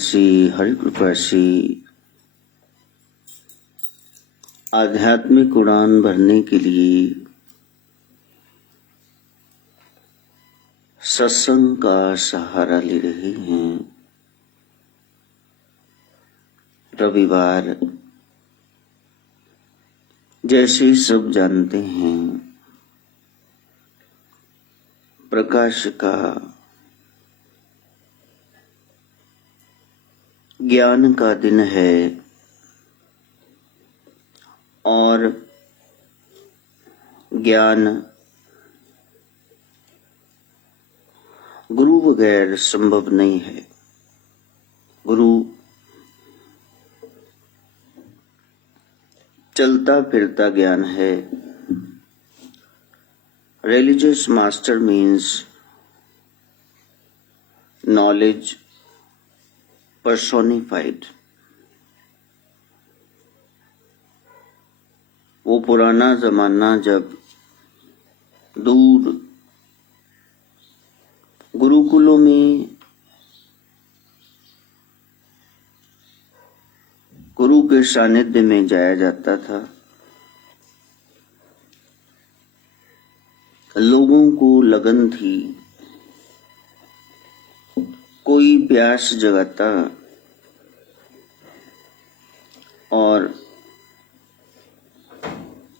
श्री हरि कृपा से आध्यात्मिक उड़ान भरने के लिए सत्संग का सहारा ले रहे हैं। रविवार जैसे सब जानते हैं, प्रकाश का, ज्ञान का दिन है और ज्ञान गुरु बगैर संभव नहीं है। गुरु चलता फिरता ज्ञान है। Religious master means knowledge personified। वो पुराना जमाना जब दूर गुरुकुलों में गुरु के सानिध्य में जाया जाता था, लोगों को लगन थी, कोई प्यास जगाता और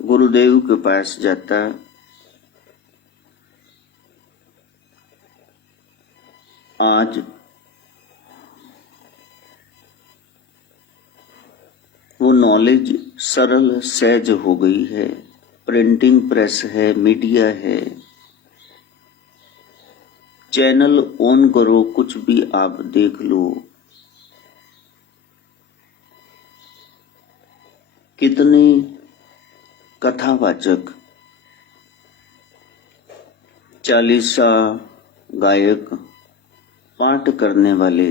गुरुदेव के पास जाता। आज वो नॉलेज सरल सहज हो गई है। प्रिंटिंग प्रेस है, मीडिया है, चैनल ऑन करो, कुछ भी आप देख लो। कितने कथावाचक, चालीसा गायक, पाठ करने वाले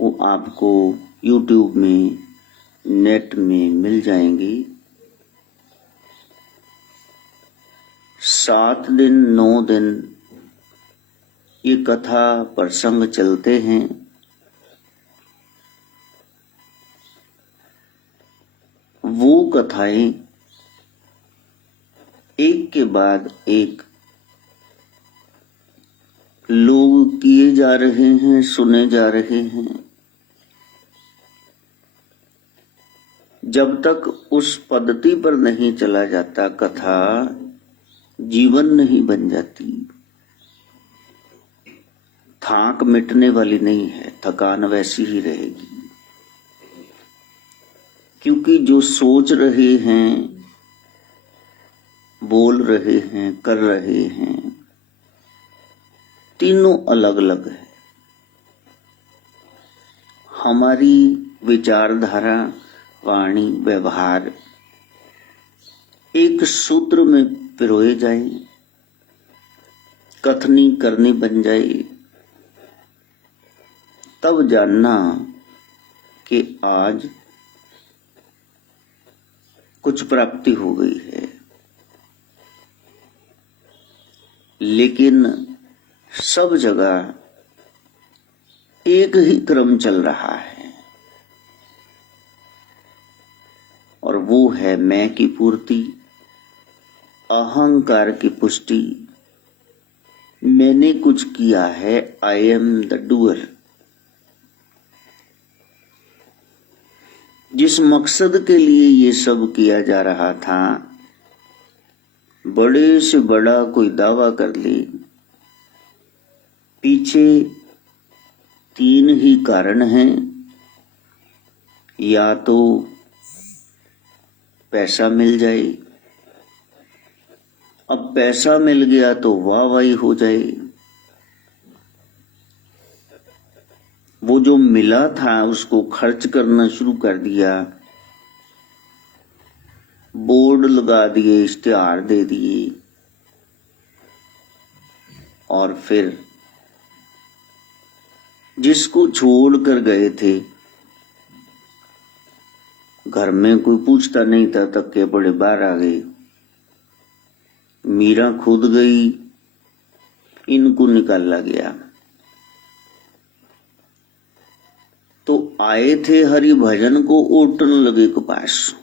वो आपको YouTube में, नेट में मिल जाएंगे। 7 दिन 9 दिन ये कथा प्रसंग चलते हैं। वो कथाएं एक के बाद एक लोग किए जा रहे हैं, सुने जा रहे हैं। जब तक उस पद्धति पर नहीं चला जाता, कथा जीवन नहीं बन जाती। थाक मिटने वाली नहीं है, थकान वैसी ही रहेगी। क्योंकि जो सोच रहे हैं, बोल रहे हैं, कर रहे हैं, तीनों अलग अलग है। हमारी विचारधारा, वाणी, व्यवहार एक सूत्र में पिरोए जाए, कथनी करनी बन जाए, तब जानना कि आज कुछ प्राप्ति हो गई है। लेकिन सब जगह एक ही क्रम चल रहा है और वो है मैं की पूर्ति, अहंकार की पुष्टि। मैंने कुछ किया है, आई एम द डूअर। जिस मकसद के लिए ये सब किया जा रहा था, बड़े से बड़ा कोई दावा कर ले, पीछे 3 ही कारण हैं। या तो पैसा मिल जाए, अब पैसा मिल गया तो वाहवाही हो जाए। वो जो मिला था उसको खर्च करना शुरू कर दिया, बोर्ड लगा दिए, इश्तिहार दे दिए और फिर जिसको छोड़ कर गए थे, घर में कोई पूछता नहीं था, तक के बड़े बाहर आ गए। मीरा खुद गई, इनको निकाला गया। तो आए थे हरि भजन को ओटन लगे कपास।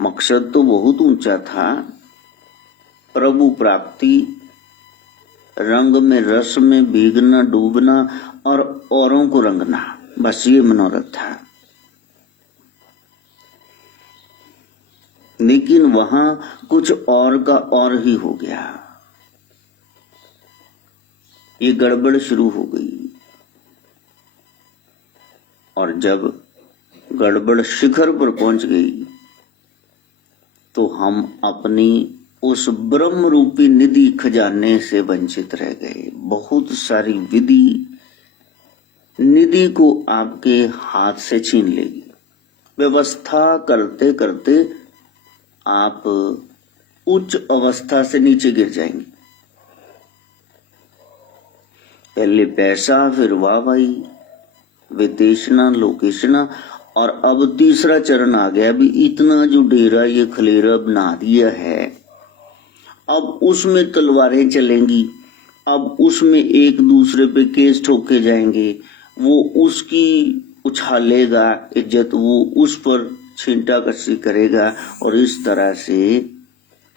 मकसद तो बहुत ऊंचा था, प्रभु प्राप्ति, रंग में रस में भीगना डूबना और औरों को रंगना, बस ये मनोरथ था। लेकिन वहां कुछ और का और ही हो गया, ये गड़बड़ शुरू हो गई। और जब गड़बड़ शिखर पर पहुंच गई तो हम अपनी उस ब्रह्म रूपी निधि खजाने से वंचित रह गए। बहुत सारी विधि निधि को आपके हाथ से छीन लेगी। व्यवस्था करते करते आप उच्च अवस्था से नीचे गिर जाएंगे। पहले पैसा, फिर वाहवाही, विदेशना, लोकेशना, और अब तीसरा चरण आ गया। अभी इतना जो डेरा ये खलेरा बना दिया है, अब उसमें तलवारें चलेंगी, अब उसमें एक दूसरे पे केस ठोके जाएंगे, वो उसकी उछालेगा इज्जत, वो उस पर छींटा कसी करेगा, और इस तरह से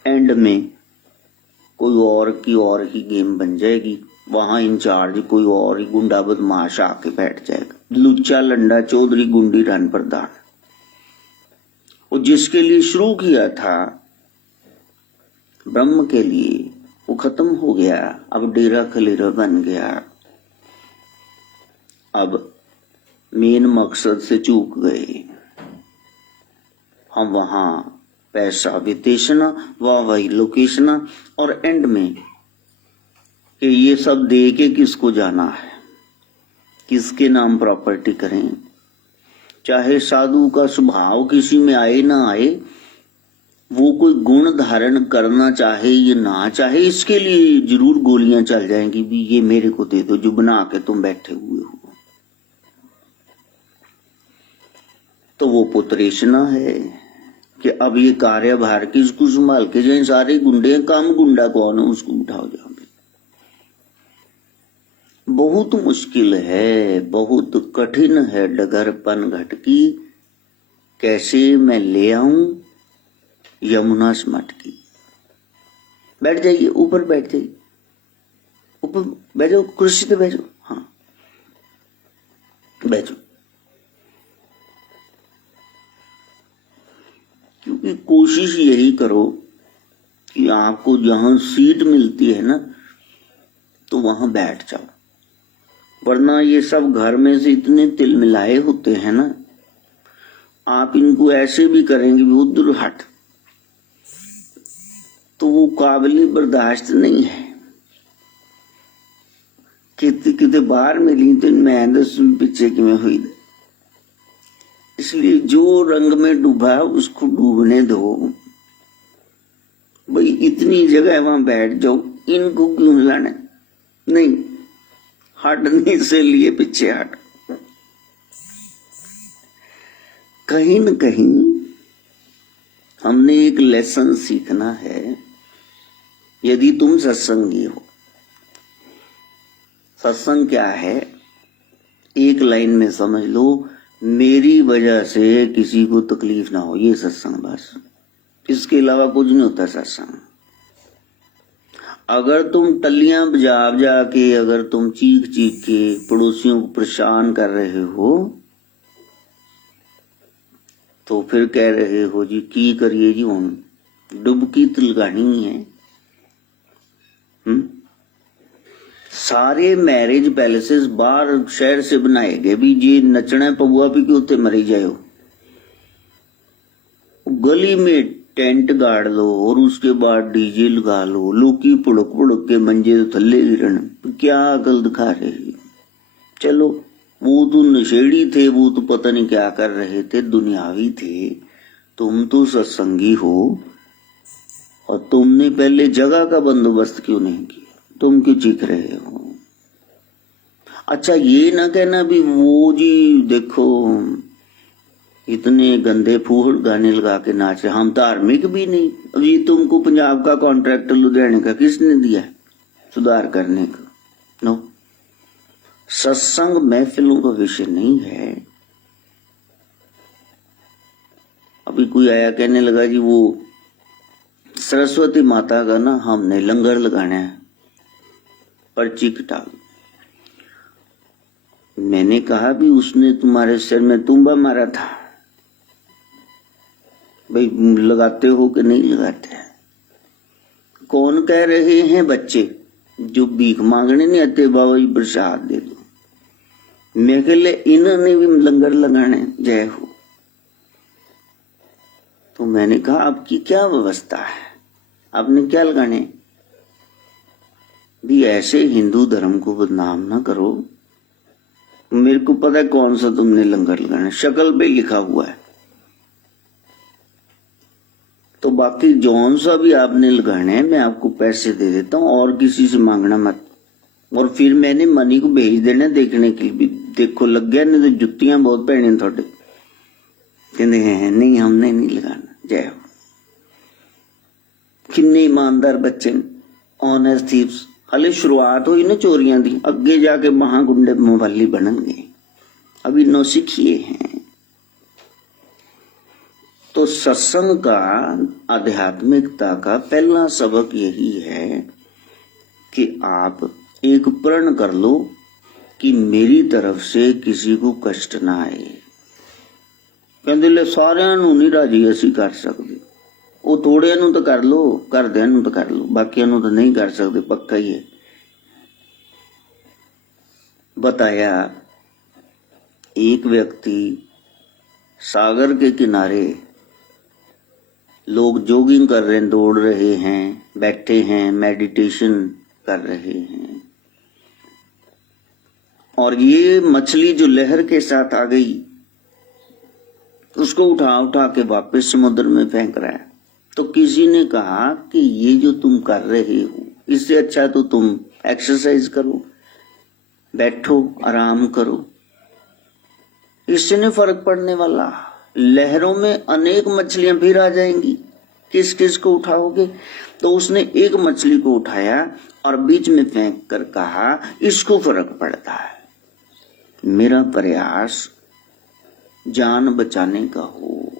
एंड में कोई और की और ही गेम बन जाएगी। वहां इंचार्ज कोई और ही गुंडा बदमाश आके बैठ जाएगा, लुच्चा लंडा चौधरी गुंडी रान प्रधान। वो जिसके लिए शुरू किया था ब्रह्म के लिए, वो खत्म हो गया। अब डेरा खलेरा बन गया। अब मेन मकसद से चूक गए हम। वहां पैसा, विदेशना, वाहवाही, लोकेशना, और एंड में कि ये सब दे के किसको जाना है, किसके नाम प्रॉपर्टी करें। चाहे साधु का स्वभाव किसी में आए ना आए, वो कोई गुण धारण करना चाहे ये ना चाहे, इसके लिए जरूर गोलियां चल जाएंगी भी ये मेरे को दे दो जो बना के तुम बैठे हुए हो। तो वो पुत्रेशना है कि अब ये कार्यभार किसको संभाल के जाए। सारे गुंडे, काम गुंडा कौन है उसको उठाओ जाओ। बहुत मुश्किल है, बहुत कठिन है डगरपन घटकी, कैसे मैं ले आऊं यमुना से मटकी। बैठ जाइए, ऊपर बैठ जाइए, ऊपर बैठ जाओ, कुर्सी पे बैठ जाओ। हाँ बैठ जाओ, क्योंकि कोशिश यही करो कि आपको जहां सीट मिलती है ना तो वहां बैठ जाओ, वरना ये सब घर में से इतने तिल मिलाए होते हैं ना, आप इनको ऐसे भी करेंगे भी उधर हट, तो वो काबिल बर्दाश्त नहीं है। कितने कितने बार मिली तो मैं दस पीछे की में हुई। इसलिए जो रंग में डूबा उसको डूबने दो भाई, इतनी जगह वहां बैठ जाओ, इनको क्यों हिलाना। नहीं, हटने से लिए पीछे हट। कहीं न कहीं हमने एक लेसन सीखना है। यदि तुम सत्संगी हो, सत्संग क्या है, एक लाइन में समझ लो, मेरी वजह से किसी को तकलीफ ना हो, ये सत्संग बस। इसके अलावा कुछ नहीं होता सत्संग। अगर तुम टल्लियां बजा बजा के, अगर तुम चीख चीख के पड़ोसियों को परेशान कर रहे हो, तो फिर कह रहे हो जी की करिए जी, हम डुबकी तिलगानी है। सारे मैरिज पैलेसेस बाहर शहर से बनाए गए भी जी नचना पबुआ भी क्यों उत्ते मरी जाओ। गली में टेंट गाड़ लो और उसके बाद डीजे लगा लो, लोकी पुड़क पुड़क के मंजे थल्ले गिरन, क्या अकल दिखा रहे। चलो वो तो नशेड़ी थे, वो तो पता नहीं क्या कर रहे थे, दुनियावी थे। तुम तो सत्संगी हो और तुमने पहले जगह का बंदोबस्त क्यों नहीं किया, तुम क्यों चीख रहे हो। अच्छा ये ना कहना भी वो जी देखो इतने गंदे फूहड़ गाने लगा के नाच रहे, हम धार्मिक भी नहीं। अब ये तुमको पंजाब का कॉन्ट्रैक्ट लुधियाने का किसने दिया है सुधार करने का। नो, सत्संग महफिलों का विषय नहीं है। अभी कोई आया कहने लगा जी वो सरस्वती माता का ना हमने लंगर लगाना है, पर्ची कटा। मैंने कहा भी उसने तुम्हारे सिर में तुम्बा मारा था भाई, लगाते हो कि नहीं लगाते? कौन कह रहे हैं? बच्चे जो भीख मांगने नहीं आते, बाबा जी प्रसाद दे दो। मैं कह ले इन्होंने भी लंगर लगाने, जय हो। तो मैंने कहा आपकी क्या व्यवस्था है, आपने क्या लगाने? भी ऐसे हिंदू धर्म को बदनाम ना करो। मेरे को पता है कौन सा तुमने लंगर लगाना, शक्ल पे लिखा हुआ है। तो बाकी जौन सा भी आपने लगाना है मैं आपको पैसे दे देता हूं, और किसी से मांगना मत। और फिर मैंने मनी को भेज देना देखने के लिए, देखो लग गया, नहीं तो जुत्तियां बहुत पहने थोड़े। कहते हैं नहीं हमने नहीं लगाना, जय हो। किन्ने ईमानदार बच्चे, ऑनेस्ट थीव्स। हाले शुरुआत हुई ना चोरियां दी, अगे जाके महागुंडे मोबाली बननगे, अभी नौसिखिए हैं। तो सत्संग का, आध्यात्मिकता का पहला सबक यही है कि आप एक प्रण कर लो कि मेरी तरफ से किसी को कष्ट ना आए। कहते ले सारिਆਂ ਨੂੰ नहीं राजी ਅਸੀਂ कर सकते, वो थोड़े ਨੂੰ तो कर लो, घरदिਆਂ ਨੂੰ तो कर लो, बाकियां ਨੂੰ तो नहीं कर सकते, पक्का ही है। बताया एक व्यक्ति सागर के किनारे, लोग जॉगिंग कर रहे हैं, दौड़ रहे हैं, बैठे हैं, मेडिटेशन कर रहे हैं, और ये मछली जो लहर के साथ आ गई उसको उठा उठा के वापस समुद्र में फेंक रहा है। तो किसी ने कहा कि ये जो तुम कर रहे हो इससे अच्छा तो तुम एक्सरसाइज करो, बैठो आराम करो, इससे नहीं फर्क पड़ने वाला। लहरों में अनेक मछलियां फिर आ जाएंगी, किस किस को उठाओगे? तो उसने एक मछली को उठाया और बीच में फेंक कर कहा इसको फर्क पड़ता है। मेरा प्रयास जान बचाने का हो,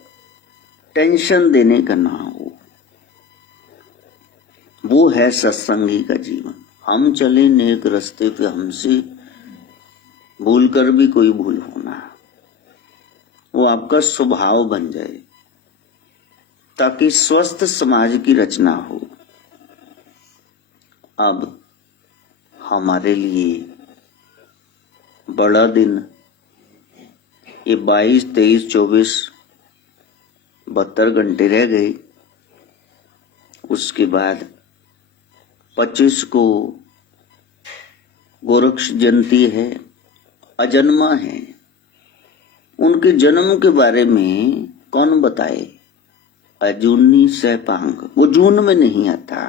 टेंशन देने का ना हो। वो है सत्संगी का जीवन। हम चले नेक रास्ते पे, हमसे भूल कर भी कोई भूल होना, वो आपका स्वभाव बन जाए, ताकि स्वस्थ समाज की रचना हो। अब हमारे लिए बड़ा दिन ये 22, 23, 24, 72 घंटे रह गए। उसके बाद 25 को गोरक्ष जयंती है, अजन्मा है। उनके जन्म के बारे में कौन बताए? अजूनी सैपांग, वो जून में नहीं आता,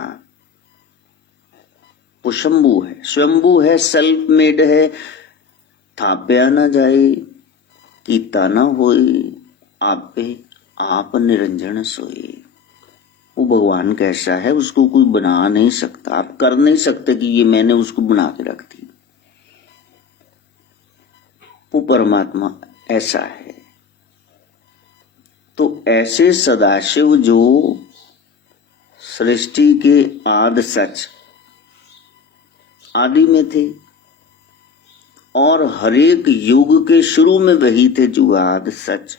वो शंभु है, स्वयंभू है, सेल्फ मेड है। थाप्या ना जाए, कीता ना होए, आपे आप निरंजन सोए। वो भगवान कैसा है उसको कोई बना नहीं सकता। आप कर नहीं सकते कि ये मैंने उसको बना के रख दी। वो परमात्मा ऐसा है। तो ऐसे सदाशिव जो सृष्टि के आदि सच आदि में थे, और हरेक युग के शुरू में वही थे जो आदि सच,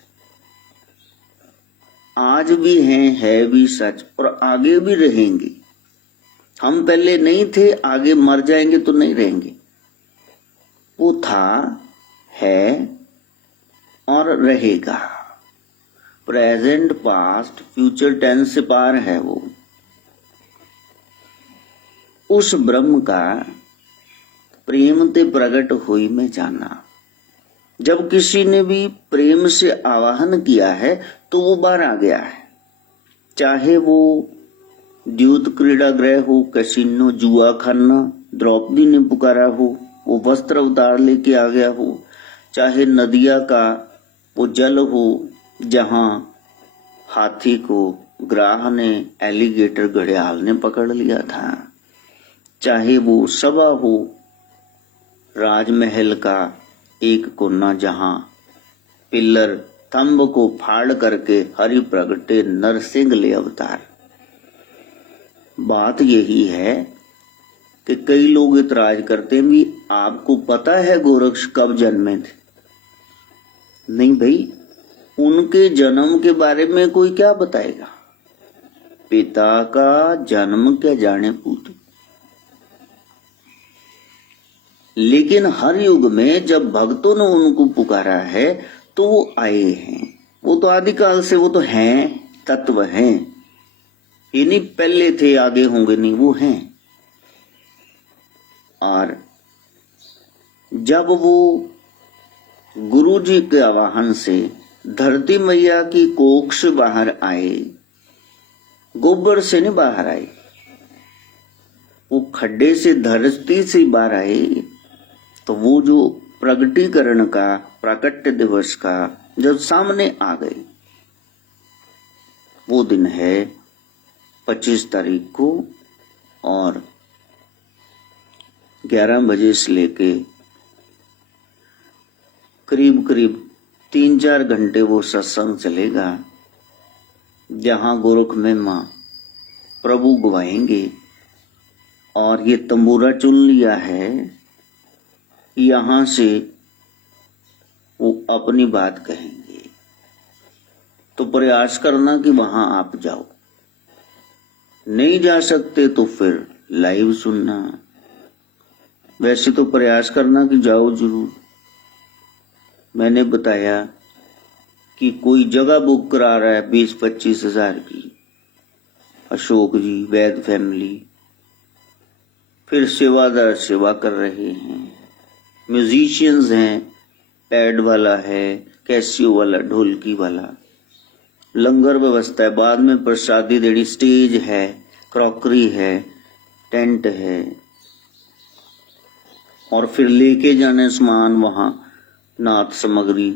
आज भी हैं, है भी सच, और आगे भी रहेंगे। हम पहले नहीं थे, आगे मर जाएंगे तो नहीं रहेंगे। वो था, है और रहेगा। प्रेजेंट, पास्ट, फ्यूचर टेंस से पार है वो। उस ब्रह्म का प्रेम ते प्रगट हुई में जाना। जब किसी ने भी प्रेम से आवाहन किया है तो वो बाहर आ गया है। चाहे वो द्यूत क्रीड़ा गृह हो, कैसीनो, जुआ खाना, द्रौपदी ने पुकारा हो, वो वस्त्र उतार लेके आ गया हो, चाहे नदिया का वो जल हो जहां हाथी को ग्राह ने, एलिगेटर घड़ियाल ने पकड़ लिया था, चाहे वो सभा हो राजमहल का एक कोना जहां पिल्लर थंब को फाड़ करके हरि प्रगटे नरसिंह ले अवतार। बात यही है कि कई लोग इतराज करते हैं भी आपको पता है गोरक्ष कब जन्मे थे? नहीं भाई, उनके जन्म के बारे में कोई क्या बताएगा? पिता का जन्म क्या जाने पूत। लेकिन हर युग में जब भक्तों ने उनको पुकारा है तो वो आए हैं। वो तो आदिकाल से वो तो हैं, तत्व हैं। ये नहीं पहले थे आगे होंगे, नहीं, वो हैं। और जब वो गुरु जी के आवाहन से धरती मैया की कोख से बाहर आए, गोबर से नहीं बाहर आए, वो खड्डे से धरती से बाहर आए, तो वो जो प्रगटीकरण का प्राकट्य दिवस का जब सामने आ गए, वो दिन है 25 तारीख को। और 11 बजे से लेके करीब करीब 3-4 घंटे वो सत्संग चलेगा, जहां गोरख में मां प्रभु गवाएंगे। और ये तंबूरा चुन लिया है, यहां से वो अपनी बात कहेंगे। तो प्रयास करना कि वहां आप जाओ, नहीं जा सकते तो फिर लाइव सुनना। वैसे तो प्रयास करना कि जाओ जरूर। मैंने बताया कि कोई जगह बुक करा रहा है 20-25 हजार की, अशोक जी, वैद फैमिली, फिर सेवादार सेवा कर रहे हैं, म्यूजिशियंस हैं, पैड वाला है, कैसियो वाला, ढोलकी वाला, लंगर व्यवस्था है, बाद में प्रसादी देनी, स्टेज है, क्रॉकरी है, टेंट है, और फिर लेके जाने सामान वहां, नाथ सामग्री,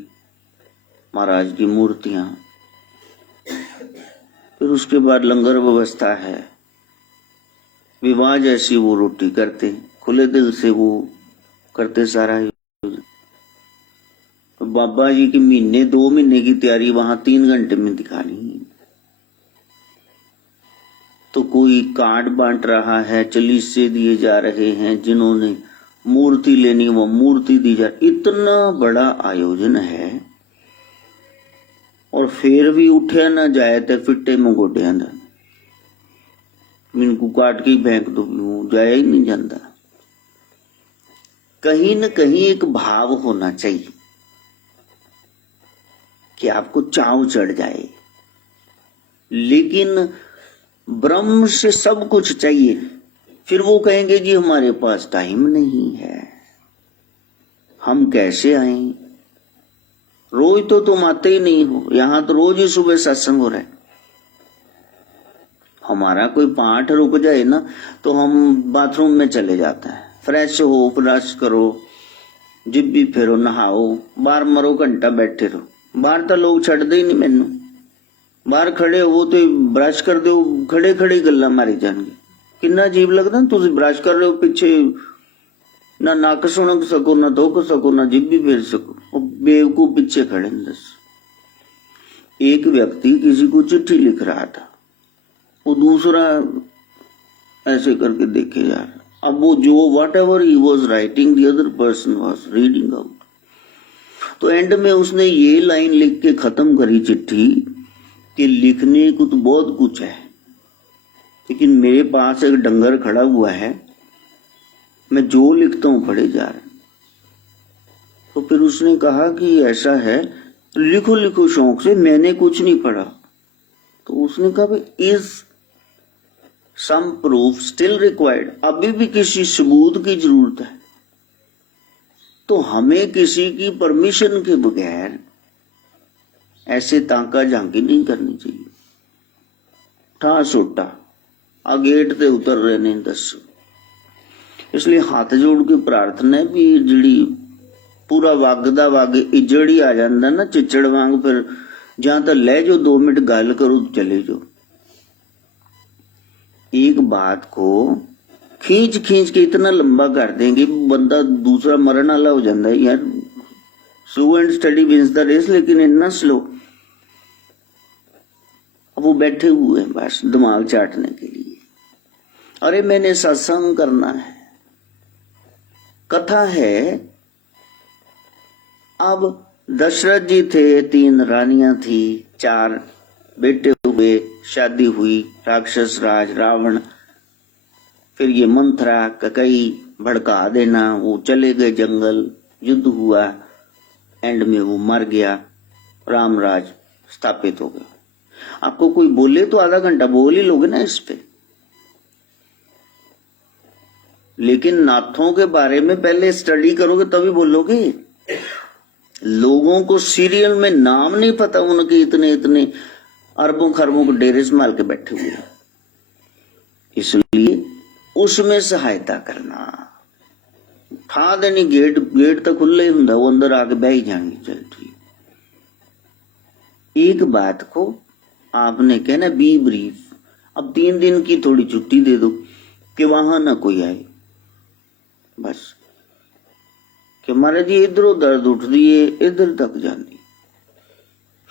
महाराज की मूर्तियां, फिर उसके बाद लंगर व्यवस्था है। विवाह जैसी वो रोटी करते, खुले दिल से वो करते सारा। तो बाबा जी की 2 महीने की तैयारी वहां 3 घंटे में दिखानी। तो कोई कार्ड बांट रहा है, चलीसे दिए जा रहे हैं, जिन्होंने मूर्ति लेनी वो मूर्ति दी जा। इतना बड़ा आयोजन है, और फिर भी उठे ना जाए तो फिट्टे में गोडे अंदर इनको काट के फेंक दो, जाया ही नहीं जाता। कहीं न कहीं एक भाव होना चाहिए कि आपको चाव चढ़ जाए। लेकिन ब्रह्म से सब कुछ चाहिए, फिर वो कहेंगे जी हमारे पास टाइम नहीं है, हम कैसे आए? रोज तो तुम आते ही नहीं हो, यहां तो रोज ही सुबह सत्संग हो रहा है। हमारा कोई पाठ रुक जाए ना तो हम बाथरूम में चले जाते हैं, फ्रेश हो, ब्रश करो, जिब्बी फेरो, नहाओ, बाहर मरो, घंटा बैठे रहो। बाहर तो लोग छड़दे ही नहीं मैनू, बाहर खड़े हो तो ब्रश कर दो, खड़े खड़े गल्ला मारी जाएंगे। कितना अजीब लगता है, तुम ब्रश कर रहे हो, पीछे ना नक सुन सको, ना धोक सको, ना जिब्बी फेर सको, बेवकूफ पीछे खड़े। दस एक व्यक्ति किसी को चिट्ठी लिख रहा था, वो दूसरा ऐसे करके देखे जा रहा। अब वो जो what ever he was writing the other person was reading out. तो एंड में उसने ये लाइन लिख के खत्म करी चिट्ठी कि लिखने को तो बहुत कुछ है, लेकिन मेरे पास एक डंगर खड़ा हुआ है, मैं जो लिखता हूं पढ़े जा रहा। तो फिर उसने कहा कि ऐसा है, लिखो लिखो शौक से, मैंने कुछ नहीं पढ़ा। तो उसने कहा भाई is some proof still required, अभी भी किसी सबूत की जरूरत है। तो हमें किसी की परमिशन के बगैर ऐसे तांका झांकी नहीं करनी चाहिए। ठा सोटा आ गेट ते उतर रहे ने, दसो। इसलिए हाथ जोड़ के प्रार्थना है भी जिड़ी पूरा वागदा वागे इजड़ी आ जाता ना चिचड़ वांग, फिर जहां तक ले जो 2 मिनट गल करो चले जाओ। एक बात को खींच खींच के इतना लंबा कर देंगे बंदा दूसरा मरण वाला हो जाता है यार। Slow and steady wins the race, लेकिन इतना स्लो। अब वो बैठे हुए हैं बस दिमाग चाटने के लिए। अरे मैंने सत्संग करना है। कथा है, अब दशरथ जी थे, 3 रानियां थी, 4 बेटे हुए, शादी हुई, राक्षस राज रावण, फिर ये मंथरा ककई भड़का देना, वो चले गए जंगल, युद्ध हुआ, एंड में वो मर गया, राम राज स्थापित हो गया। आपको कोई बोले तो आधा घंटा बोल ही लोगे ना इस पे, लेकिन नाथों के बारे में पहले स्टडी करोगे तभी बोलोगे। लोगों को सीरियल में नाम नहीं पता, उनके इतने इतने अरबों खरबों को डेरे संभाल के बैठे हुए हैं। इसलिए उसमें सहायता करना, ठा देनी, गेट तो खुले ही हुंदा, वो अंदर आके बह ही जानी चाहिए। एक बात को आपने कहना बी ब्रीफ। अब 3 दिन की थोड़ी छुट्टी दे दो कि वहां ना कोई आए, बस कि महाराज जी इधरों दर्द उठ दिए, इधर तक जाती,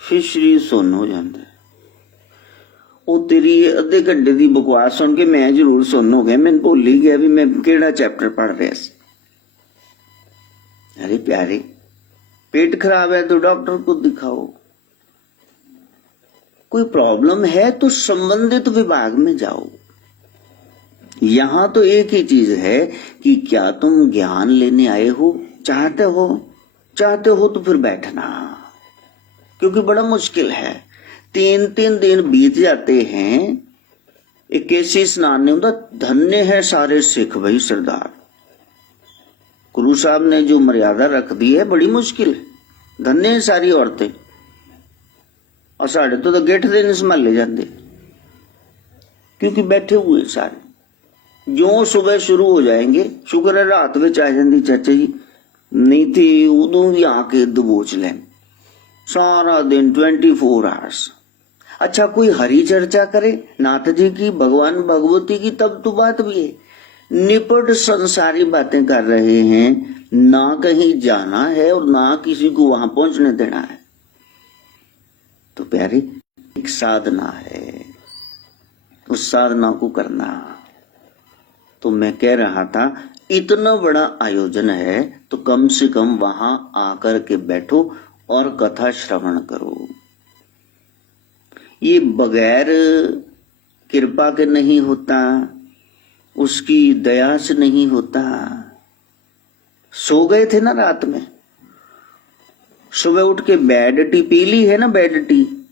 फिर शरीर सुन्न हो जाता है। वो तेरी अद्धे घंटे की बकवास सुन के मैं जरूर सुन्न हो गया, मैं भुल ही गया भी मैं केड़ा चैप्टर पढ़ रहा सी। अरे प्यारे, पेट खराब है तो डॉक्टर को दिखाओ, कोई प्रॉब्लम है तो संबंधित विभाग में जाओ। यहां तो एक ही चीज है कि क्या तुम ज्ञान लेने आए हो, चाहते हो तो फिर बैठना, क्योंकि बड़ा मुश्किल है। 3 दिन बीत जाते हैं, एक कैसी स्नान नहीं होता। धन्य है सारे सिख भाई सरदार, गुरु साहब ने जो मर्यादा रख दी है बड़ी मुश्किल है। धन्य है सारी औरतें, और साढ़े तो गेट दे नहीं संभाले जाते, क्योंकि बैठे हुए सारे। जो सुबह शुरू हो जाएंगे, शुक्र है रात में आ जाती चाचा जी, नहीं थी उदों भी आके दबोच लें सारा दिन 24 आवर्स। अच्छा कोई हरी चर्चा करे नाथ जी की, भगवान भगवती की, तब तो बात भी है। निपट संसारी बातें कर रहे हैं, ना कहीं जाना है और ना किसी को वहां पहुंचने देना है। तो प्यारे एक साधना है, उस साधना को करना। तो मैं कह रहा था इतना बड़ा आयोजन है तो कम से कम वहां आकर के बैठो और कथा श्रवण करो। ये बगैर कृपा के नहीं होता, उसकी दया से नहीं होता। सो गए थे ना रात में, सुबह उठ के बेड टी पी ली है ना, बेड टी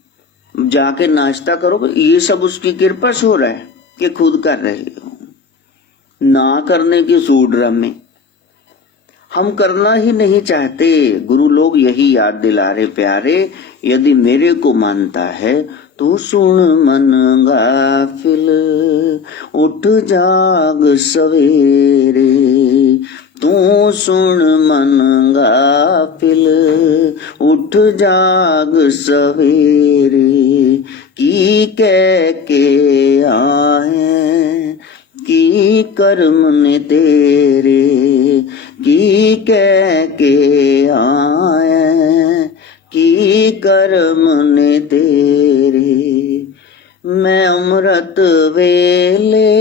जाके नाश्ता करो, ये सब उसकी कृपा से हो रहा है कि खुद कर रहे हो। ना करने की सूड में हम करना ही नहीं चाहते। गुरु लोग यही याद दिला रहे प्यारे, यदि मेरे को मानता है तो सुन मन गाफिल, उठ जाग सवेरे। तू सुन मन गाफिल, उठ जाग सवेरे। की कह के आए की कर्म ने तेरे, की कह के आए की कर्म ने तेरे। मैं अमृत वेले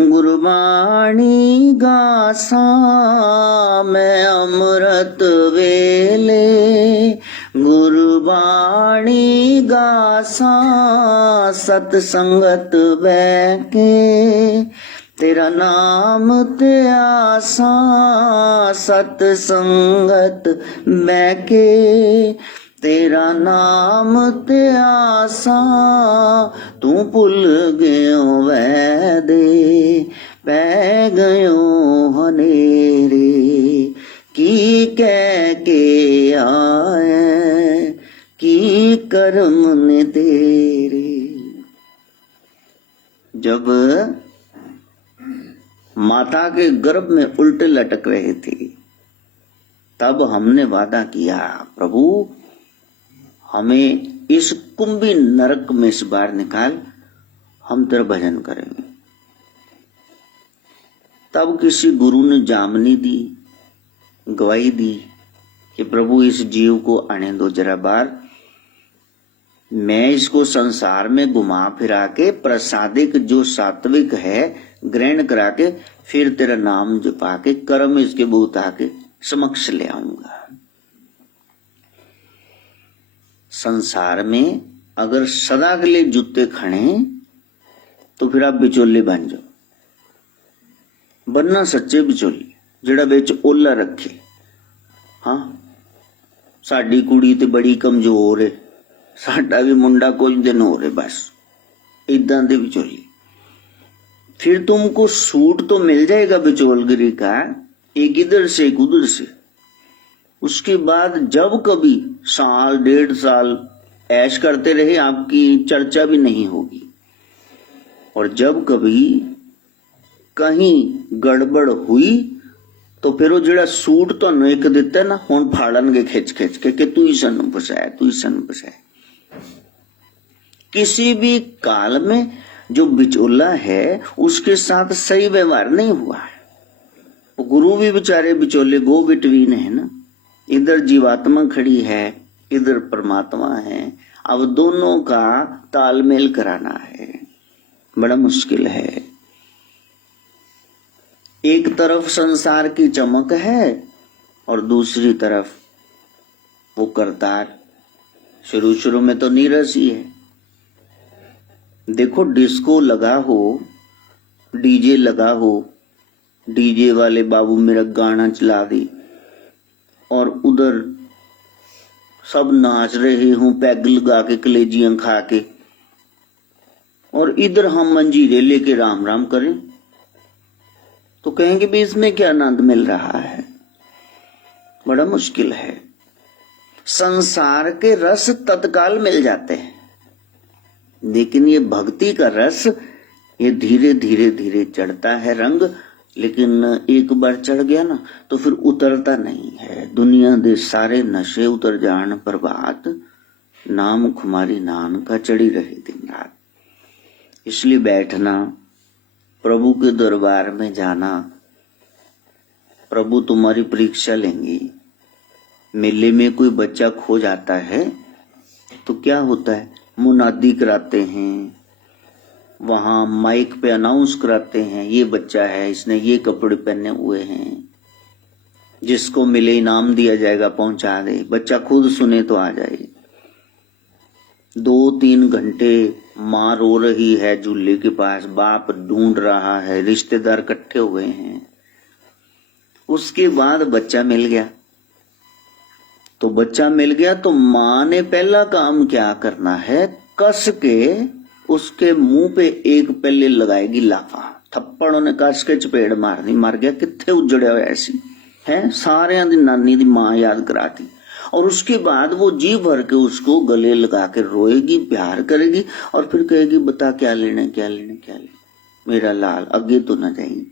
गुरबाणी गासा, मैं अमृत वेले गुरबाणी गासा। सतसंगत बैके तेरा नाम ते आसा, सतसंगत बैके तेरा नाम ते आसा। तू भुल गयो वैदे पै गयो हनेरे। की कह के आए की कर्म ने तेरे। जब माता के गर्भ में उल्टे लटक रहे थे, तब हमने वादा किया प्रभु हमें इस कुंभी नरक में इस बार निकाल, हम तेरा भजन करेंगे। तब किसी गुरु ने जामनी दी, गवाही दी कि प्रभु इस जीव को आने दो जरा बार, मैं इसको संसार में घुमा फिरा के प्रसादिक जो सात्विक है ग्रहण करा के फिर तेरा नाम जपा के कर्म इसके बूता के समक्ष ले आऊंगा। संसार में अगर सदा के लिए जूते खड़े तो फिर आप बिचौले बन जाओ, बनना सच्चे बिचौले जेड़ा बिच ओला रखे। हाँ साडी कुड़ी ते बड़ी कमजोर है, साडा भी मुंडा कुछ दिन हो रहे, बस इदा दे बिचौले। फिर तुमको सूट तो मिल जाएगा बिचौलगिरी का, एक इधर से एक उधर से। उसके बाद जब कभी साल डेढ़ साल ऐश करते रहे आपकी चर्चा भी नहीं होगी, और जब कभी कहीं गड़बड़ हुई तो फिर वो जेड़ा सूट तो एक दिता ना हुण फाड़नगे खिंच खिंच के कि तू ही सन फसाया, तू ही सन फसाया। किसी भी काल में जो बिचौला है उसके साथ सही व्यवहार नहीं हुआ है। वो गुरु भी बेचारे बिचौले गो बिटवीन है ना, इधर जीवात्मा खड़ी है इधर परमात्मा है, अब दोनों का तालमेल कराना है, बड़ा मुश्किल है। एक तरफ संसार की चमक है और दूसरी तरफ वो करतार। शुरू शुरू में तो नीरस ही है। देखो डिस्को लगा हो, डीजे लगा हो, डीजे वाले बाबू मेरा गाना चला दे और उधर सब नाच रहे हों पैग लगा के कलेजियां खा के, और इधर हम मंजीरे लेके राम राम करें तो कहेंगे भी इसमें क्या आनंद मिल रहा है। बड़ा मुश्किल है। संसार के रस तत्काल मिल जाते हैं, लेकिन ये भक्ति का रस ये धीरे धीरे धीरे चढ़ता है रंग, लेकिन एक बार चढ़ गया ना तो फिर उतरता नहीं है। दुनिया दे सारे नशे उतर जान पर बात, नाम खुमारी नान का चढ़ी रहे दिन रात। इसलिए बैठना, प्रभु के दरबार में जाना, प्रभु तुम्हारी परीक्षा लेंगे। मेले में कोई बच्चा खो जाता है तो क्या होता है, मुनादी कराते हैं, वहां माइक पे अनाउंस कराते हैं ये बच्चा है, इसने ये कपड़े पहने हुए हैं, जिसको मिले इनाम दिया जाएगा पहुंचा दे। बच्चा खुद सुने तो आ जाए। 2-3 घंटे माँ रो रही है झूले के पास, बाप ढूंढ रहा है, रिश्तेदार इकट्ठे हुए हैं। उसके बाद बच्चा मिल गया तो माँ ने पहला काम क्या करना है, कस के उसके मुंह पे एक पहले लगाएगी लाफा, थप्पड़ उन्हें कस के चपेड़ मारनी। मर गया किथे उजड़िया हुआ ऐसी है, सारे दी नानी दी माँ याद कराती। और उसके बाद वो जी भर के उसको गले लगा के रोएगी, प्यार करेगी और फिर कहेगी बता क्या लेना क्या लेना क्या लेना मेरा लाल, अगे तो ना जाएगी।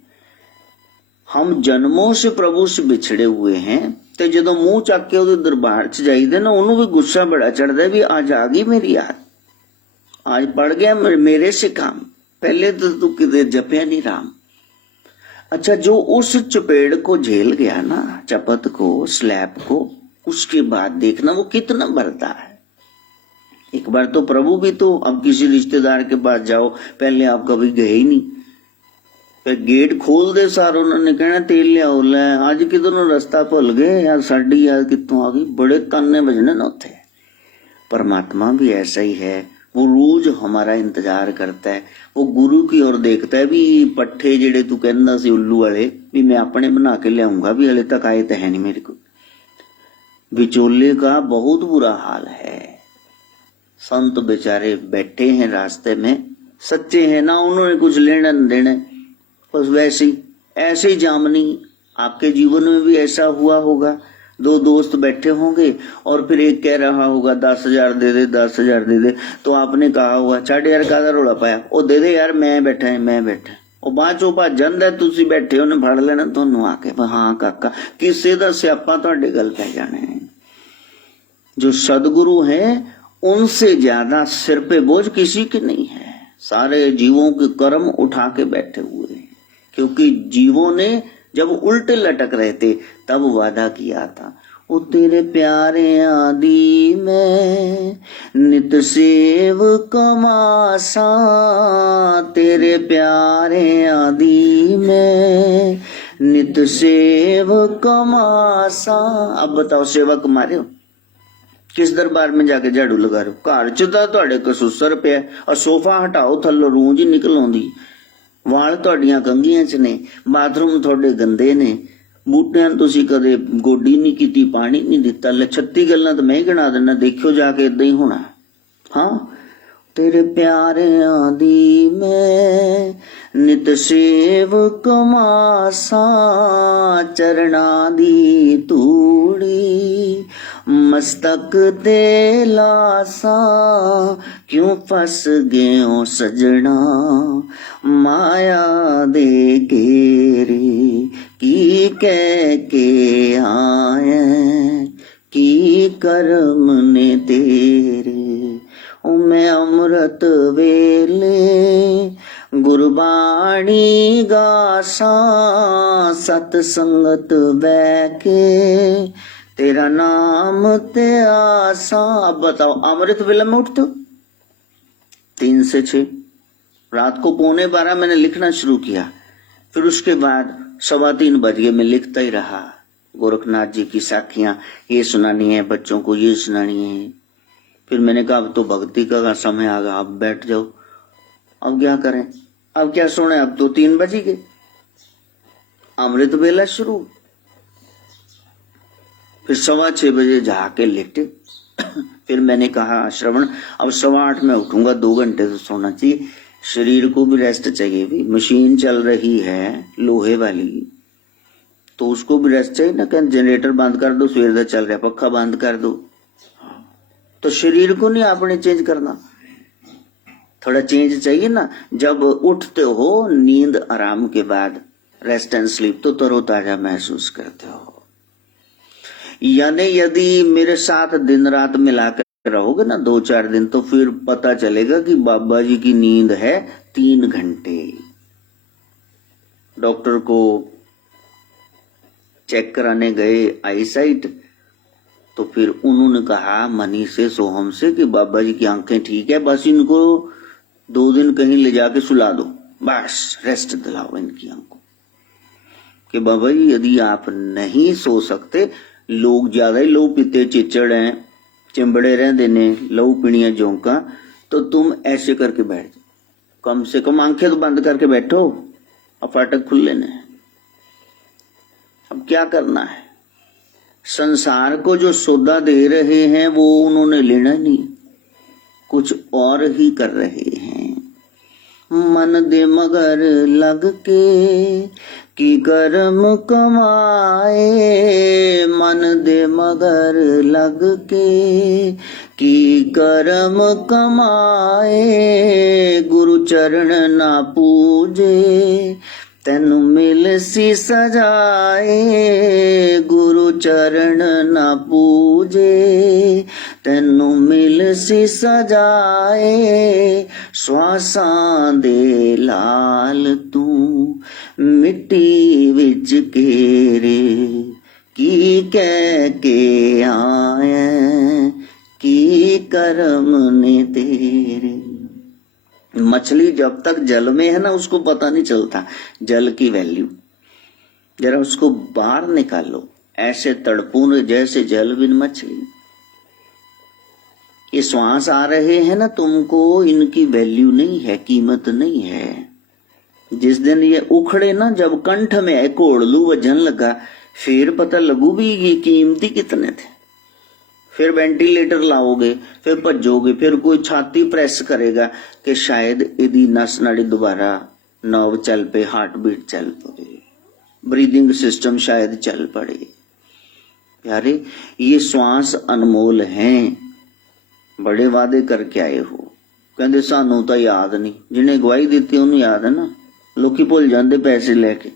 हम जन्मों से प्रभु से बिछड़े हुए हैं ते जदों मुंह चक के उहदे दरबार च जाईदे ना, उन्होंने भी गुस्सा बड़ा चढ़दा भी आज आ गई मेरी याद, आज पड़ गया मेरे से काम, पहले तो तू किते जपया नहीं राम। अच्छा, जो उस चपेड़ को झेल गया ना, चपत को, स्लैप को, उसके बाद देखना वो कितना भरता है। एक बार तो प्रभु भी तो, अब किसी रिश्तेदार के पास जाओ, पहले आप कभी गए ही नहीं, फिर गेट खोल दे सार उन्होंने कहना तेल लियाओ, ले आज किधरों रास्ता भुल गए यार, साडी याद कितों आ गई, बड़े ताने बजने ना उथे। परमात्मा भी ऐसा ही है, वो रोज हमारा इंतजार करता है, वो गुरु की ओर देखता है भी पट्ठे जेड़े तू कहंदा सी उल्लू वाले भी मैं अपने बना के लियाऊंगा, भी हले तक आए तो है नहीं मेरे को। विचोले का बहुत बुरा हाल है। संत बेचारे बैठे हैं रास्ते में, सच्चे हैं ना, उन्होंने कुछ लेना न देना, बस वैसे ही ऐसे ही जामनी आपके जीवन में भी ऐसा हुआ होगा। 2 दोस्त बैठे होंगे और फिर एक कह रहा होगा 10,000 दे दे 10,000 दे दे, तो आपने कहा होगा छड़ यार कादा रोला पाया, ओ दे दे यार मैं बैठा है मैं बैठा, ਉਹ ਬਾਅਦ ਚੋਂ ਭੱਜ ਜਾਂਦਾ, ਤੁਸੀਂ ਬੈਠੇ ਉਹਨੇ ਫੜ ਲੈਣਾ ਤੁਹਾਨੂੰ ਆ ਕੇ, ਹਾਂ ਕਾਕਾ ਕਿਸੇ ਦਾ ਸਿਆਪਾ ਤੁਹਾਡੇ ਗੱਲ ਪੈ ਜਾਣਾ है। जो सदगुरु है उनसे ज्यादा सिर पे बोझ किसी के नहीं है, सारे जीवों के कर्म उठा के बैठे हुए हैं। क्योंकि जीवों ने जब उल्टे लटक रहे थे तब वादा किया था, ओ तेरे प्यारे आदि में नित सेव कमासा, तेरे प्यारे आदि में नित सेव कमासा। अब बताओ सेवा कमा रहे हो, किस दरबार में जाके झाड़ू लगा रहे हो? घर च तां तुहाडे कसूसर पिया और सोफा हटाओ थल्लों रूंज ही निकल आउंदी, वाल तुहाडियां कंघियां च ने, बाथरूम तुहाडे गंदे ने, बूटियां ਨੂੰ ਤੁਸੀਂ ਕਦੇ ਗੋਡੀ ਨਹੀਂ ਕੀਤੀ, ਪਾਣੀ ਨਹੀਂ ਦਿੱਤਾ, ਲੈ 36 ਗੱਲਾਂ ਤਾਂ ਮੈਂ ਹੀ ਗਿਣਾ ਦਿੰਦਾ, ਦੇਖਿਓ ਜਾ ਕੇ ਇਦਾਂ ਹੀ ਹੋਣਾ। ਹਾਂ तेरे प्यारिਆਂ ਦੀ मैं ਨਿਤ ਸੇਵ ਕਮਾਸਾਂ, ਚਰਨਾਂ ਦੀ ਧੂੜੀ मस्तक ते लासा, क्यों फस गए हो सजना माया दे घेरे, की कह के आए की करम ने तेरे। ओ मैं अमृत वेले गुरबाणी गासा, सत संगत बैके तेरा नाम ते आसा। अब बताओ अमृत वेले में उठते हो 3 से 6, रात को 11:15 मैंने लिखना शुरू किया, फिर उसके बाद 3:15 बज गए, मैं लिखता ही रहा। गोरखनाथ जी की साखियां ये सुनानी है, बच्चों को ये सुनानी है। फिर मैंने कहा अब तो भक्ति का समय आ गया, अब बैठ जाओ, अब क्या करें, अब क्या सुने, अब तो 3 बज गए, अमृत वेला शुरू। फिर 6:15 बजे जाके लेटे। फिर मैंने कहा श्रवण अब 8:15 में उठूंगा, 2 घंटे तो सोना चाहिए, शरीर को भी रेस्ट चाहिए, भी मशीन चल रही है लोहे वाली तो उसको भी रेस्ट चाहिए ना। कहीं जनरेटर बंद कर दो, सवेर का चल रहा, पक्खा बंद कर दो, तो शरीर को नहीं आपने चेंज करना, थोड़ा चेंज चाहिए ना। जब उठते हो नींद आराम के बाद, रेस्ट एंड स्लीप, तो तरोताजा महसूस करते हो। यानी यदि मेरे साथ दिन रात मिलाकर रहोगे ना 2-4 दिन, तो फिर पता चलेगा कि बाबा जी की नींद है 3 घंटे। डॉक्टर को चेक कराने गए आई साइट, तो फिर उन्होंने कहा मनी से सोहम से कि बाबा जी की आंखें ठीक है, बस इनको 2 दिन कहीं ले जाके सुला दो, बस रेस्ट दिलाओ इनकी आंखों। कि बाबा जी यदि आप नहीं सो सकते, लोग ज्यादा ही लहू पीते चिचड़ हैं, चिंबड़े रहते ने, लहू पीणिया जोंका, तो तुम ऐसे करके बैठ जाओ, कम से कम आंखें तो बंद करके बैठो, और फाटक खुले ने। अब क्या करना है, संसार को जो सौदा दे रहे हैं वो उन्होंने लेना नहीं, कुछ और ही कर रहे हैं। मन दे मगर लग के कि कर्म कमाए, मन दे मगर लग के कि कर्म कमाए, गुरु चरण ना पूजे तेनु मिल सी सजाए, गुरु चरण ना पूजे तेनु मिल सी सजाए, श्वासां दे लाल तू मिट्टी विच घेरे, की कह के आए की करम ने तेरे। मछली जब तक जल में है ना उसको पता नहीं चलता जल की वैल्यू, जरा उसको बाहर निकालो, ऐसे तड़पून जैसे जल बिन मछली। ये श्वास आ रहे हैं ना, तुमको इनकी वैल्यू नहीं है, कीमत नहीं है। जिस दिन ये उखड़े ना, जब कंठ में एक घोड़लू वजन लगा, फिर पता लगू भी ये कीमती कितने थे। फिर वेंटिलेटर लाओगे, फिर भजोगे, फिर कोई छाती प्रेस करेगा कि शायद इदी नस नाड़ी दोबारा नर्व चल पे, हार्ट बीट चल पड़े, ब्रीदिंग सिस्टम शायद चल पड़े। प्यारे ये श्वास अनमोल हैं, बड़े वादे करके आए हो, कहते सानू तो याद नहीं, जिन्हें गवाही दी उन्हें याद है ना। लोकी भुल जाते पैसे लेके,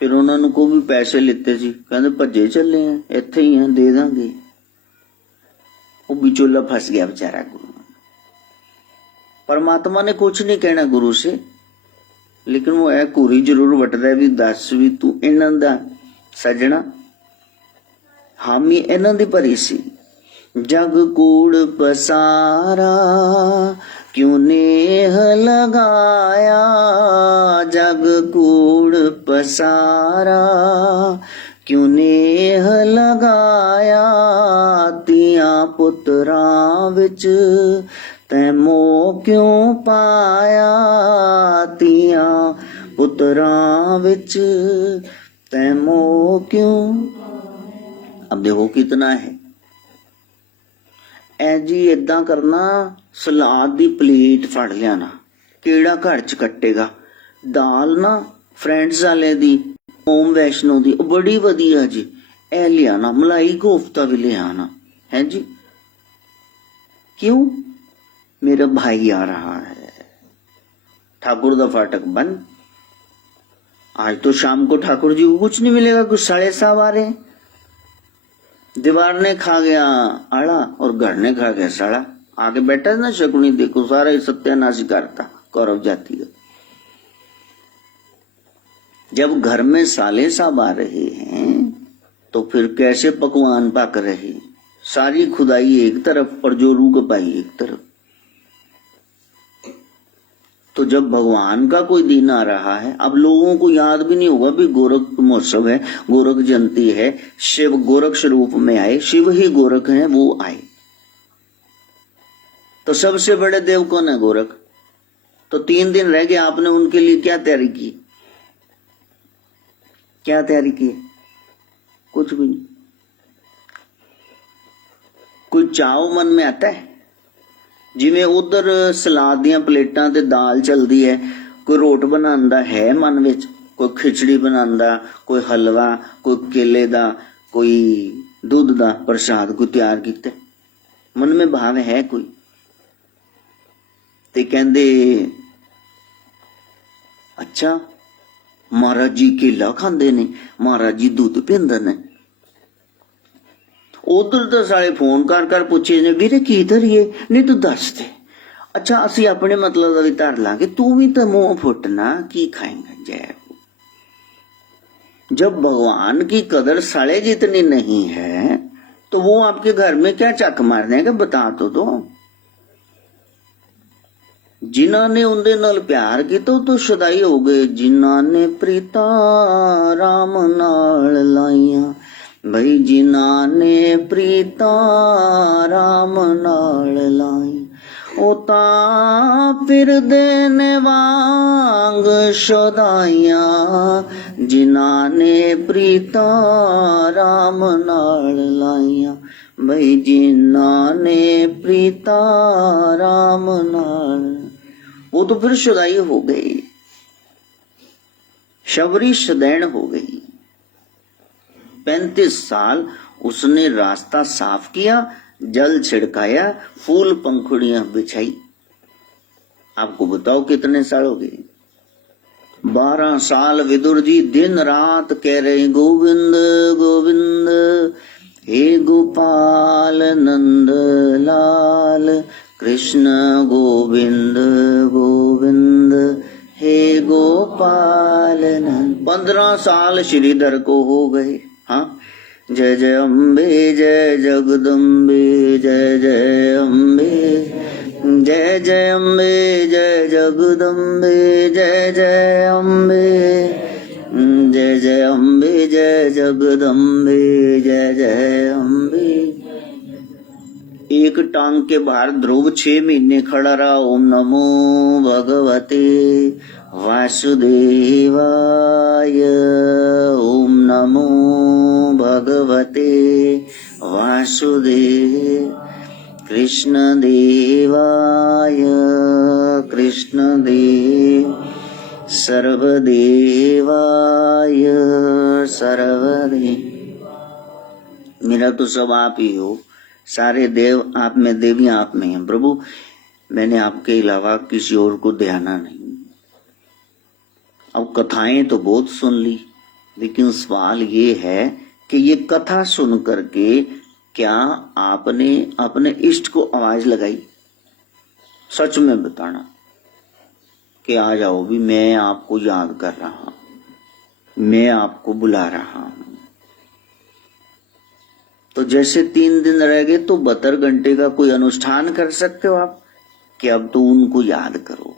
फिर उन्होंने को भी पैसे लिते सी, कहते भजे चले हैं, इत्थे ही हैं, दे देंगे। वो बिचोला फंस गया बेचारा। गुरु परमात्मा ने कुछ नहीं कहना गुरु से, लेकिन वो ए घूरी जरूर वटदा भी दस भी तू इन्हां दा सजना हामी इन्हां दी भरी सी। जग कूड़ पसारा क्यों नेह लगाया, जग कूड़ पसारा क्यों नेह लगाया, तियां पुत्रां विच तैं मोह क्यों पाया, तियां पुत्रां विच तैं मोह क्यों। अब देखो कितना है ऐ जी। इदा करना, सलाद दी प्लेट फड़ लियाना, केड़ा घर च कट्टेगा। दाल ना फ्रेंड्स वाले दी, ओम वैष्णो दी, बड़ी वधिया जी, ए लियाना। मलाई कोफ्ता भी लियाना है जी। क्यों? मेरा भाई आ रहा है। ठाकुर दा फाटक बंद। आज तो शाम को ठाकुर जी को कुछ नहीं मिलेगा, कुछ साढ़े साहब आ रहे। दीवार ने खा गया आड़ा और घर ने खा गया साड़ा। आगे बैठा ना शकुनी, देखो सारा ही सत्यानाश करता कौरव जाति का। जब घर में साले साहब आ रहे हैं तो फिर कैसे पकवान पक रहे। सारी खुदाई एक तरफ और जो रूह पाई एक तरफ। तो जब भगवान का कोई दिन आ रहा है, अब लोगों को याद भी नहीं होगा भी गोरख महोत्सव है, गोरख जयंती है, शिव गोरख स्वरूप में आए, शिव ही गोरख हैं, वो आए। तो सबसे बड़े देव कौन है? गोरख। तो 3 दिन रह गए, आपने उनके लिए क्या तैयारी की? क्या तैयारी की? कुछ भी नहीं। कोई चाव मन में आता है? जिमें उधर सलाद दियां प्लेटां ते दाल चलदी है, कोई रोट बनांदा है मन विच, कोई खिचड़ी बनांदा, कोई हलवा, कोई केले दा, कोई दूध दा प्रसाद कोई तैयार कीता। मन में भाव है कोई? ते कहंदे अच्छा महाराज जी केला खांदे ने, महाराज जी दूध पींदे ने। उधर तो सारे फोन कर कर पूछे ने, वीरे की धरिए? नहीं तू दस दे। अच्छा असी अपने मतलब का भी धर लांगे, तू भी तो मुंह फुटना, की खाएंगा? जय। जब भगवान की कदर साले जितनी नहीं है तो वो आपके घर में क्या चक मारने का? बता तो जिन्हों ने उनके नाल प्यार किया तो सदाई हो गए। जिन्हों ने प्रीता राम नाल लाइया, भाई जिन्हों ने प्रीता राम नाल लाई, ओता फिर देने वांग शोदाइया, जिन्हों ने प्रीता राम नाल लाइया, भाई जिन्हों ने प्रीता राम नाल। वो तो फिर शुदाई हो गई, शबरी शदैन हो गई। 35 साल उसने रास्ता साफ किया, जल छिड़काया, फूल पंखुड़ियां बिछाई। आपको बताओ कितने साल हो गए? 12 साल विदुर जी दिन रात कह रहे गोविंद गोविंद, हे गोपाल नंद लाल, कृष्ण गोविंद गोविंद, हे गोपाल नंद। 15 साल श्रीधर को हो गए। हाँ, जय जय अम्बे जय जगदम्बे, जय जय अम्बे, जय जय अम्बे जय जगदम्बे, जय जय अम्बे, जय जय अम्बे जय जगदम्बे, जय जय अम्बे। एक टांग के बाहर ध्रुव 6 महीने खड़ा रहा। ओम नमो भगवते वासुदेवाय, ओम नमो भगवते वासुदेव, कृष्ण देवाय, कृष्ण देव, सर्वदेवाय सर्वदेव। मेरा तो सब आप ही हो, सारे देव आप में, देवियां आप में हैं। प्रभु मैंने आपके अलावा किसी और को ध्याना नहीं। अब कथाएं तो बहुत सुन ली, लेकिन सवाल ये है कि ये कथा सुन करके क्या आपने अपने इष्ट को आवाज लगाई? सच में बताना, कि आ जाओ भी, मैं आपको याद कर रहा हूं, मैं आपको बुला रहा हूं। तो जैसे 3 दिन रह गए तो 72 घंटे का कोई अनुष्ठान कर सकते हो आप कि अब तो उनको याद करो।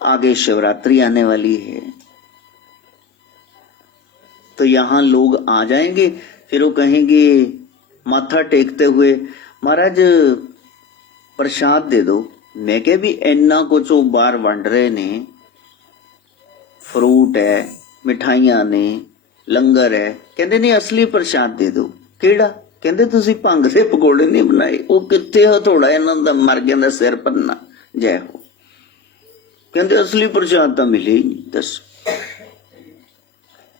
आगे शिवरात्रि आने वाली है, तो यहां लोग आ जाएंगे, फिर वो कहेंगे माथा टेकते हुए, महाराज प्रसाद दे दो। मैं कह भी इन्ना कुछ वो बाहर वंड रहे ने, फ्रूट है, मिठाइयां ने, लंगर है, कहते नहीं असली प्रसाद दे दो। केड़ा? कहते तुसी भंग दे पकौड़े नहीं बनाए। वो कित्थे हथौड़ा इन्हां दा मर गया दा सिर भन्ना जय हो। कहते असली प्रसाद तो मिले ही नहीं। दस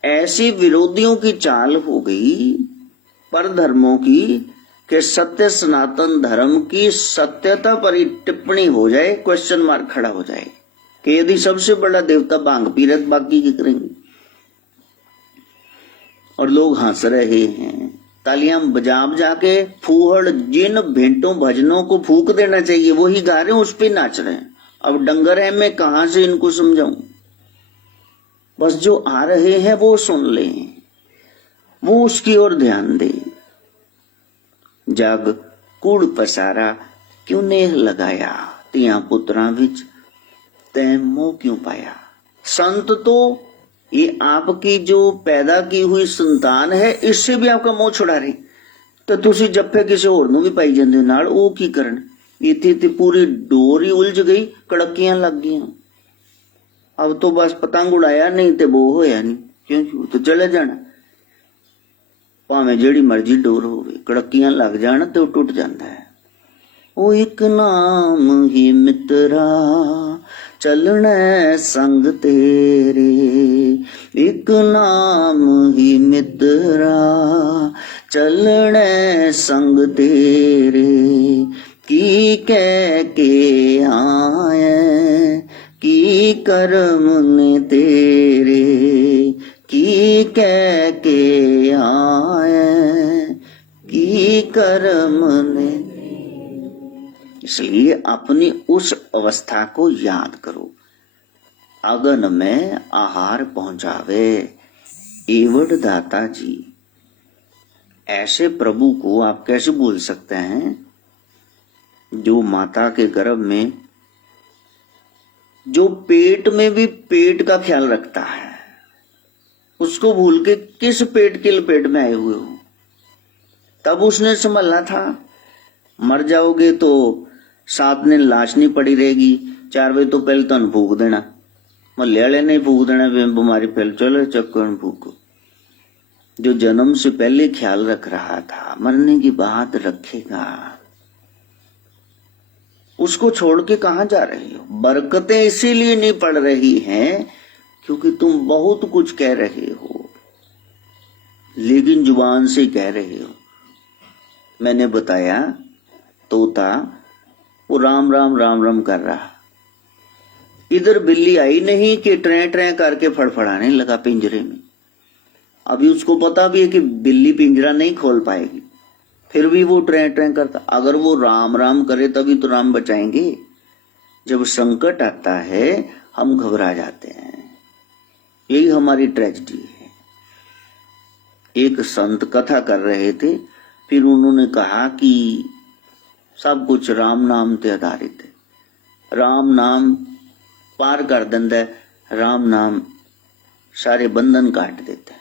ऐसी विरोधियों की चाल हो गई पर धर्मों की कि सत्य सनातन धर्म की सत्यता पर ही टिप्पणी हो जाए, क्वेश्चन मार्क खड़ा हो जाए कि यदि सबसे बड़ा देवता भांग पी रहे बाकी की करेंगे। और लोग हंस रहे हैं, तालियां बजा बजा के फूहड़ जिन भेंटों भजनों को फूक देना चाहिए वही गा रहे हैं, उस पे नाच रहे हैं। अब डंगर है, मैं कहां से इनको समझाऊं? बस जो आ रहे हैं वो सुन लें, वो उसकी ओर ध्यान दे। जग कूड़ पसारा क्यों नेह लगाया, तिया पुत्रां विच तैं मोह क्यों पाया। संत तो ये आपकी जो पैदा की हुई संतान है, इससे भी आपका मोह छुड़ा रही। तो तुसी जप्फे किसी होर नूं भी पाई जांदे नाल, वो की करन? इत्थे ते पूरी डोर ही उलझ गई, कड़कियां लग गई। अब तो बस पतंग उड़ाया नहीं ते वो होया नहीं, क्यों? तो चले जाना, भावें जेड़ी मर्जी डोर होवे, कड़कियां लग जान ते टुट जांदा है। ओ एक नाम ही मित्रा चलना संग तेरे, एक नाम ही मित्रा चलना संग तेरे, की कह के आए की कर्म ने तेरे, की कह के आए की कर्म ने। इसलिए अपनी उस अवस्था को याद करो। अगन में आहार पहुंचावे एवड दाता जी। ऐसे प्रभु को आप कैसे भूल सकते हैं जो माता के गर्भ में, जो पेट में भी पेट का ख्याल रखता है, उसको भूल के किस पेट के लपेट में आए हुए हो? तब उसने संभाला था। मर जाओगे तो 7 दिन लाश नहीं पड़ी रहेगी, 4 बजे तो पहले तुम फूक देना, मोहल्ले वाले नहीं फूक देना, बीमारी फैल, चलो चक्कर फूको। जो जन्म से पहले ख्याल रख रहा था, मरने की बात रखेगा। उसको छोड़ के कहां जा रहे हो? बरकतें इसीलिए नहीं पड़ रही हैं क्योंकि तुम बहुत कुछ कह रहे हो, लेकिन जुबान से कह रहे हो। मैंने बताया तोता वो राम राम राम राम कर रहा, इधर बिल्ली आई नहीं कि ट्रें ट्रें करके फड़फड़ाने लगा पिंजरे में। अभी उसको पता भी है कि बिल्ली पिंजरा नहीं खोल पाएगी, फिर भी वो ट्रें ट्रें करता। अगर वो राम राम करे तभी तो राम बचाएंगे। जब संकट आता है हम घबरा जाते हैं, यही हमारी ट्रेजेडी है। एक संत कथा कर रहे थे, फिर उन्होंने कहा कि सब कुछ राम नाम ते आधारित है, राम नाम पार कर देता है, राम नाम सारे बंधन काट देता है।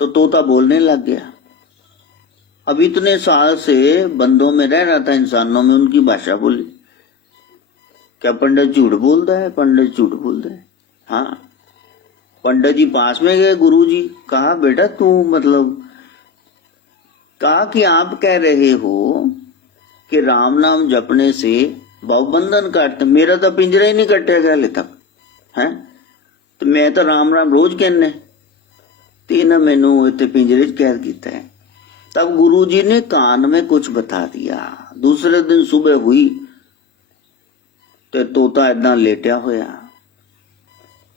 तो तोता बोलने लग गया। अब इतने साल से बंदों में रह रहा था, इंसानों में, उनकी भाषा बोली। क्या पंडित झूठ बोलता है? पंडित झूठ बोलता है। हाँ, पंडित जी पास में गए, गुरु जी कहा बेटा तू मतलब, कहा कि आप कह रहे हो कि राम नाम जपने से भवबंधन काटते, मेरा तो पिंजरा ही नहीं कटेगा हाले तक है, तो मैं तो राम राम रोज कहने, तीन मैनू इतने पिंजरे च कैद किया है। तब गुरु जी ने कान में कुछ बता दिया। दूसरे दिन सुबह हुई तो तोता इदा लेटिया होया।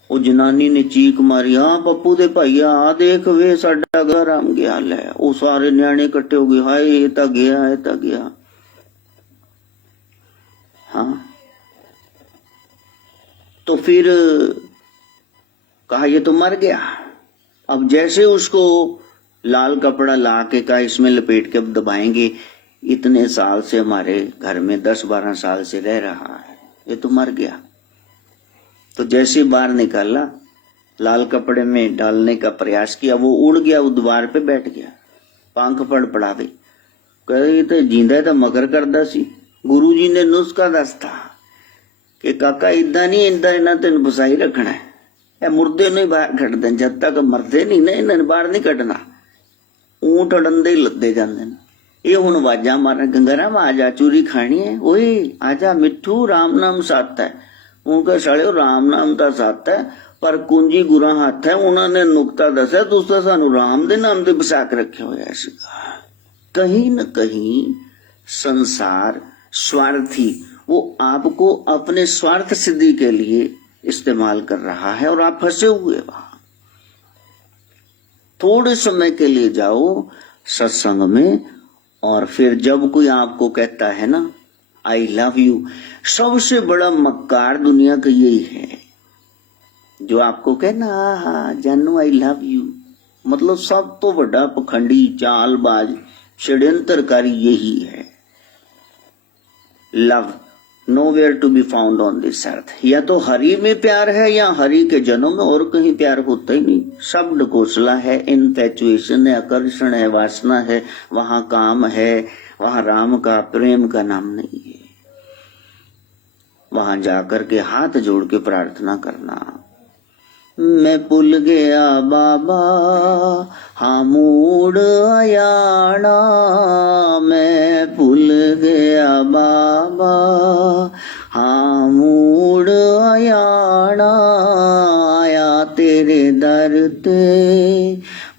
वो जनानी ने चीक मारी, हाँ पप्पू दे भाईया आ देख वे साडा घर आम गया लै। वो सारे न्याणे इकट्ठे हो गए, हाय ये तो गया, ये तो गया। हाँ, तो फिर कहा ये तो मर गया। अब जैसे उसको लाल कपड़ा ला के कहा इसमें लपेट के अब दबाएंगे, इतने साल से हमारे घर में 10-12 साल से रह रहा है, ये तो मर गया। तो जैसे बाहर निकाला, लाल कपड़े में डालने का प्रयास किया, वो उड़ गया, वो द्वार पे बैठ गया, पंख पड़ा दे। कहे तो जींदा तो मकर करदा सी। गुरु जी ने नुस्खा दसता कि काका इदा नहीं, इदा इन्हें तेन बसाई रखना है, ਇਹ ਮੁਰਦੇ ਨੂੰ ਹੀ ਬਾਹਰ ਕੱਢਦੇ ਜਦ ਤੱਕ ਮਰਦੇ ਨਹੀਂ ਨਾ ਇਹਨਾਂ ਨੂੰ ਬਾਹਰ ਨਹੀਂ ਕੱਢਣਾ। ਊਂਟ ਅੜਨ ਦੇ ਲੱਦੇ ਜਾਂਦੇ ਨੇ। ਇਹ ਹੁਣ ਆਵਾਜ਼ਾਂ ਮਾਰਨ ਗੰਗਾਰਾਮ ਆ ਜਾ ਚੂਰੀ ਖਾਣੀ ਹੈ, ਓਏ ਆ ਜਾ ਮਿੱਠੂ ਰਾਮ ਨਾਮ ਸੱਤ ਹੈ। ਉਹ ਕਹ ਸਾਲਿਓ ਰਾਮ ਨਾਮ ਤਾਂ ਸੱਤ ਹੈ ਪਰ ਕੁੰਜੀ ਗੁਰਾਂ ਹੱਥ ਹੈ। ਉਹਨਾਂ ਨੇ ਨੁਕਤਾ ਦੱਸਿਆ ਤੁਸੀਂ ਤਾਂ ਸਾਨੂੰ ਰਾਮ ਦੇ ਨਾਮ ਤੇ ਬਸਾ ਕੇ ਰੱਖਿਆ ਹੋਇਆ ਸੀਗਾ। कहीं न कहीं संसार स्वार्थी, वो आपको अपने स्वार्थ सिद्धि के लिए इस्तेमाल कर रहा है और आप फंसे हुए वहां। थोड़े समय के लिए जाओ सत्संग में और फिर जब कोई आपको कहता है ना आई लव यू, सबसे बड़ा मक्कार दुनिया का यही है जो आपको कहना हाँ जानू आई लव यू, मतलब सब तो बड़ा पखंडी चालबाज षड्यंत्रकारी यही है। Love nowhere to be found on this earth. या तो हरि में प्यार है या हरि के जनों में, और कहीं प्यार होता ही नहीं। सब ढकोसला है, इनफैचुएशन है, आकर्षण है, वासना है, वहां काम है, वहां राम का प्रेम का नाम नहीं है। वहां जाकर के हाथ जोड़ के प्रार्थना करना, मैं भूल गया बाबा हाँ मूड आयाना, मैं भूल गया बाबा हाँ मूड आयाना, आया तेरे दर ते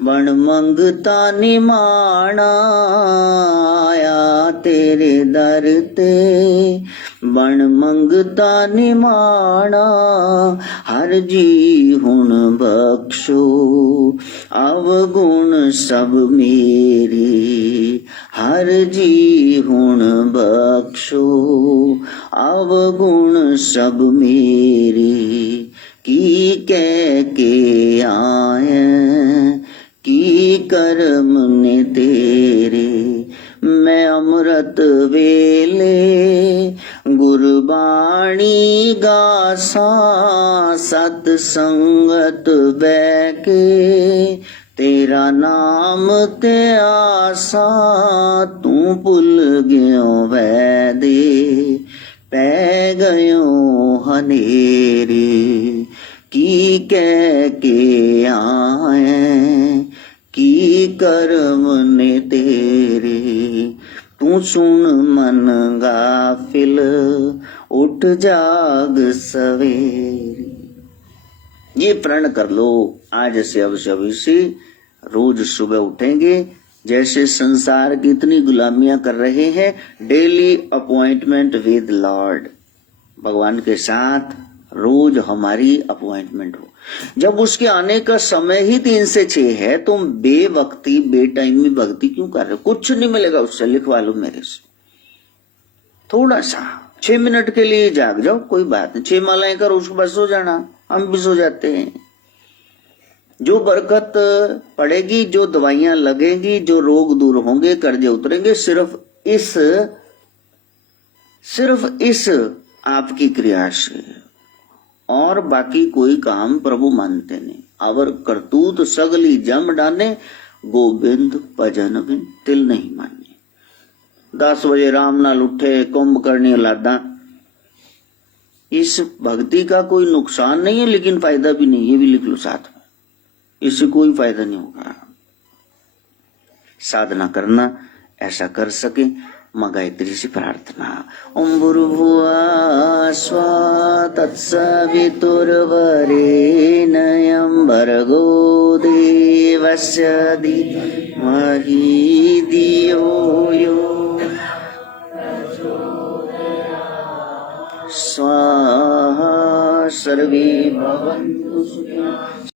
बण मंगता निमाना, आया तेरे दर ते बण मंगता निमाना, हर जी हुण बख्शो अवगुण सब मेरे, हर जी हुण बख्शो अवगुण सब मेरे, की कह के आए की कर्म ने तेरे, मैं अमृत वेले गुरबाणी गासा, सत संगत बैके तेरा नाम ते आसा, तू भुल गयो वैदे पै गयो हनेरे, की कह के आए की कर्म ने तेरे, तू सुन मन गाफिल उठ जाग सवेरे। ये प्रण कर लो आज से, अब से अभी से रोज सुबह उठेंगे। जैसे संसार की इतनी गुलामियां कर रहे हैं, डेली अपॉइंटमेंट विद लॉर्ड, भगवान के साथ रोज हमारी अपॉइंटमेंट हो। जब उसके आने का समय ही 3 से 6 है, तुम बेवक्ती बेटाइम में भक्ति क्यों कर रहे हो? कुछ नहीं मिलेगा उससे, लिखवा लो मेरे से। थोड़ा सा 6 मिनट के लिए जाग जाओ, कोई बात नहीं, 6 मालाएं करो, उसको बस सो जाना, हम भी सो जाते हैं। जो बरकत पड़ेगी, जो दवाइयां लगेंगी, जो रोग दूर होंगे, कर्जे उतरेंगे, सिर्फ इस आपकी क्रिया से, और बाकी कोई काम प्रभु मानते नहीं। अवर करतूत सगली जम डाने, गोविंद भजन बिन तिल नहीं माने। 10 बजे राम नाल उठे, कुंभकर्णी लादा, इस भक्ति का कोई नुकसान नहीं है लेकिन फायदा भी नहीं, ये भी लिख लो साथ में, इससे कोई फायदा नहीं होगा। साधना करना, ऐसा कर सके। मां गायत्री से प्रार्थना, ओम भूर्भुवः स्वः तत्सवितुर्वरेण्यं भर्गो देवस्य धीमहि धियो यो स्वाहा। सर्वे भवन्तु सुखिनः।